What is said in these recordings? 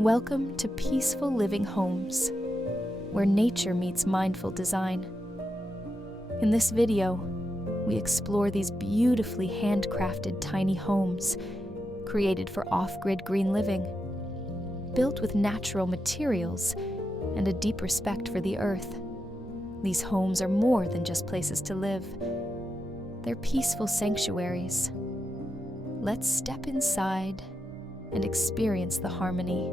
Welcome to Peaceful Living Homes, where nature meets mindful design. In this video, we explore these beautifully handcrafted tiny homes created for off-grid green living, built with natural materials and a deep respect for the earth. These homes are more than just places to live. They're peaceful sanctuaries. Let's step inside and experience the harmony.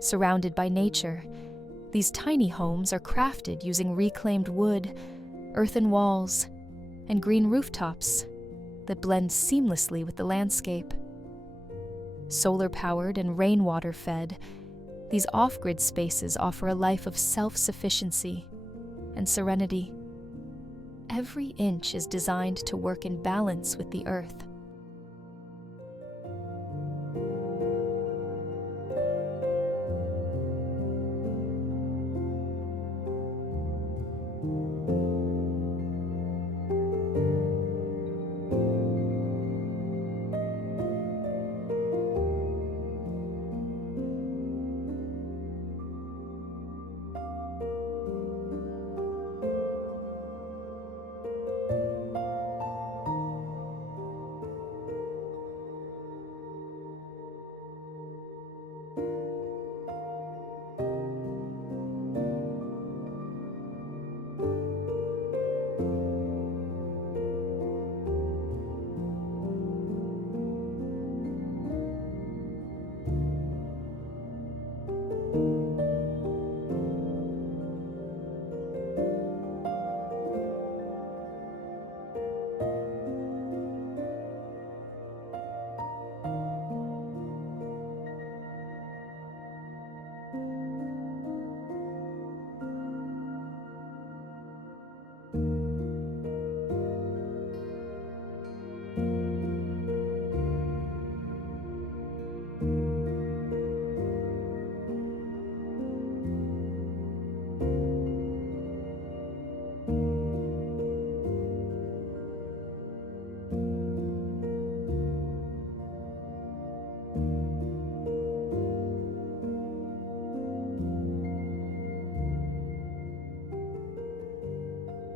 Surrounded by nature, these tiny homes are crafted using reclaimed wood, earthen walls, and green rooftops that blend seamlessly with the landscape. Solar-powered and rainwater-fed, these off-grid spaces offer a life of self-sufficiency and serenity. Every inch is designed to work in balance with the earth.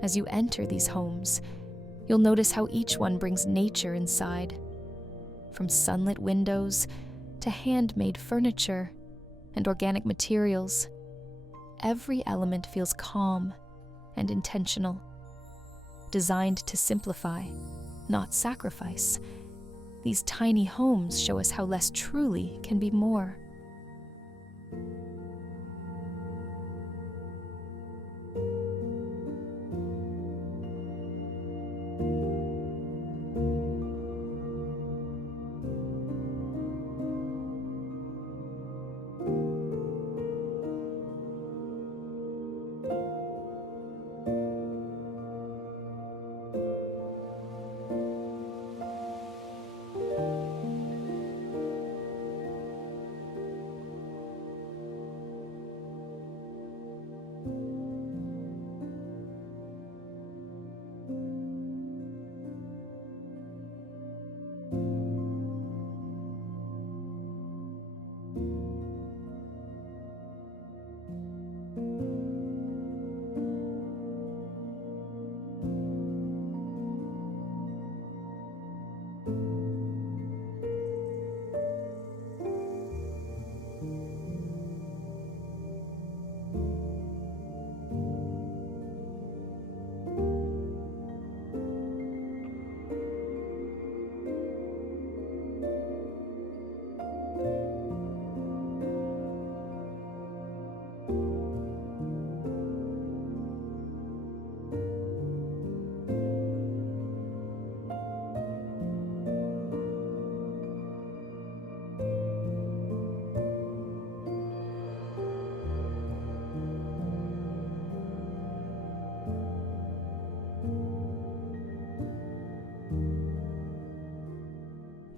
As you enter these homes, you'll notice how each one brings nature inside. From sunlit windows to handmade furniture and organic materials, every element feels calm and intentional. Designed to simplify, not sacrifice, these tiny homes show us how less truly can be more.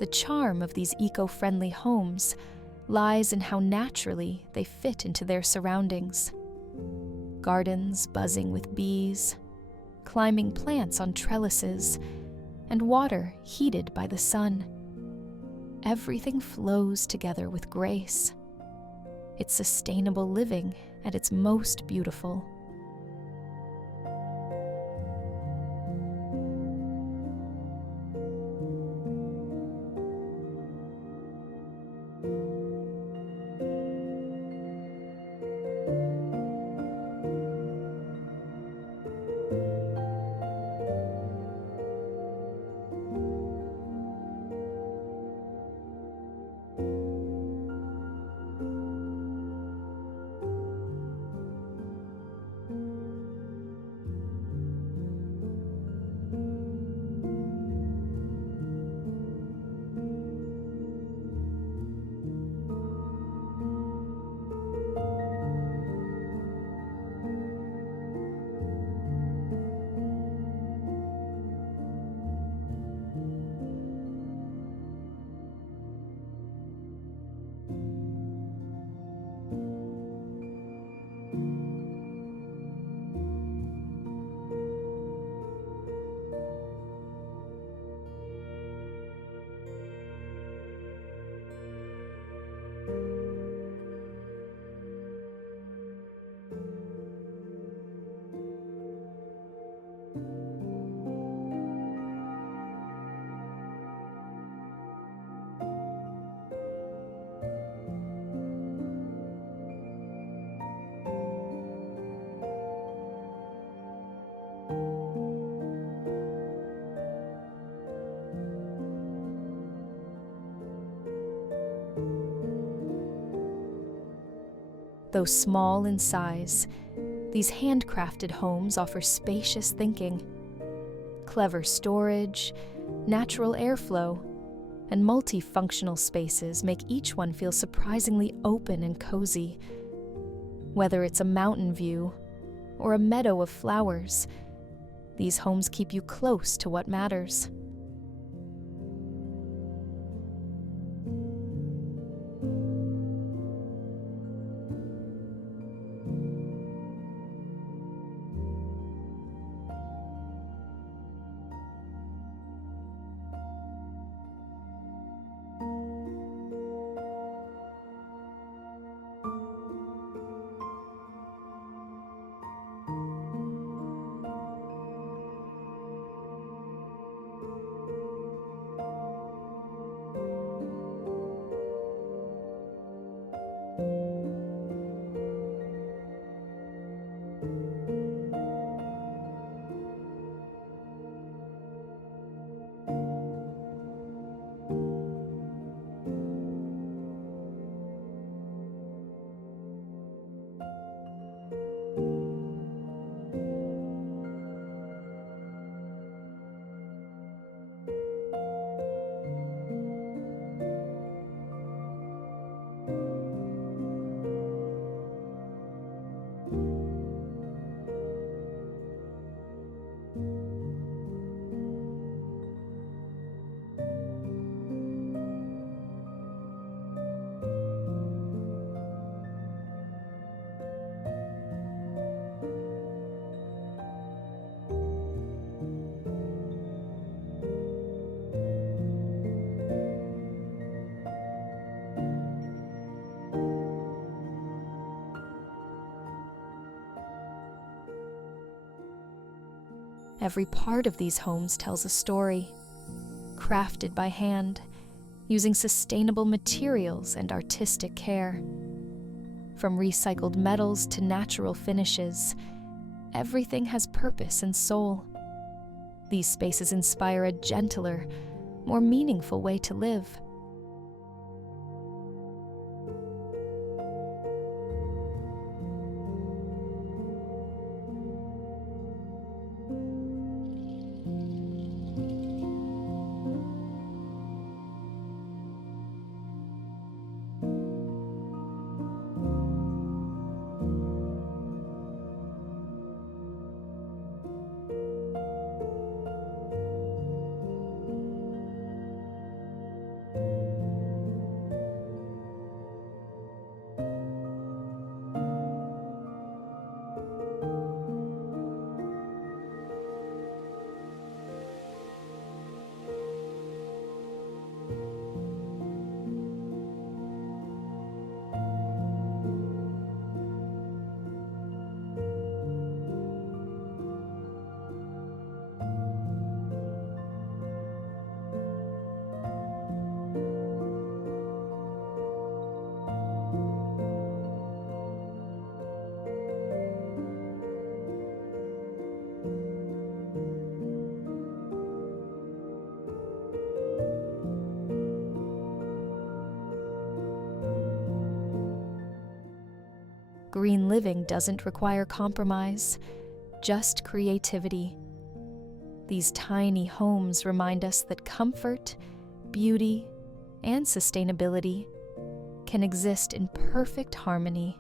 The charm of these eco-friendly homes lies in how naturally they fit into their surroundings. Gardens buzzing with bees, climbing plants on trellises, and water heated by the sun. Everything flows together with grace. It's sustainable living at its most beautiful. Though small in size, these handcrafted homes offer spacious thinking. Clever storage, natural airflow, and multifunctional spaces make each one feel surprisingly open and cozy. Whether it's a mountain view or a meadow of flowers, these homes keep you close to what matters. Every part of these homes tells a story, crafted by hand, using sustainable materials and artistic care. From recycled metals to natural finishes, everything has purpose and soul. These spaces inspire a gentler, more meaningful way to live. Green living doesn't require compromise, just creativity. These tiny homes remind us that comfort, beauty, and sustainability can exist in perfect harmony.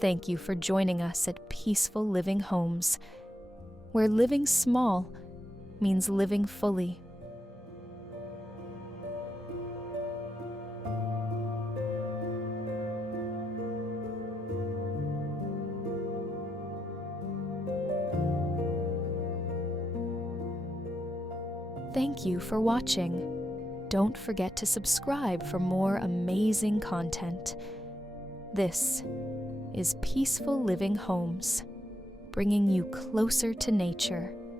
Thank you for joining us at Peaceful Living Homes, where living small means living fully. Thank you for watching. Don't forget to subscribe for more amazing content. This is Peaceful Living Homes, bringing you closer to nature.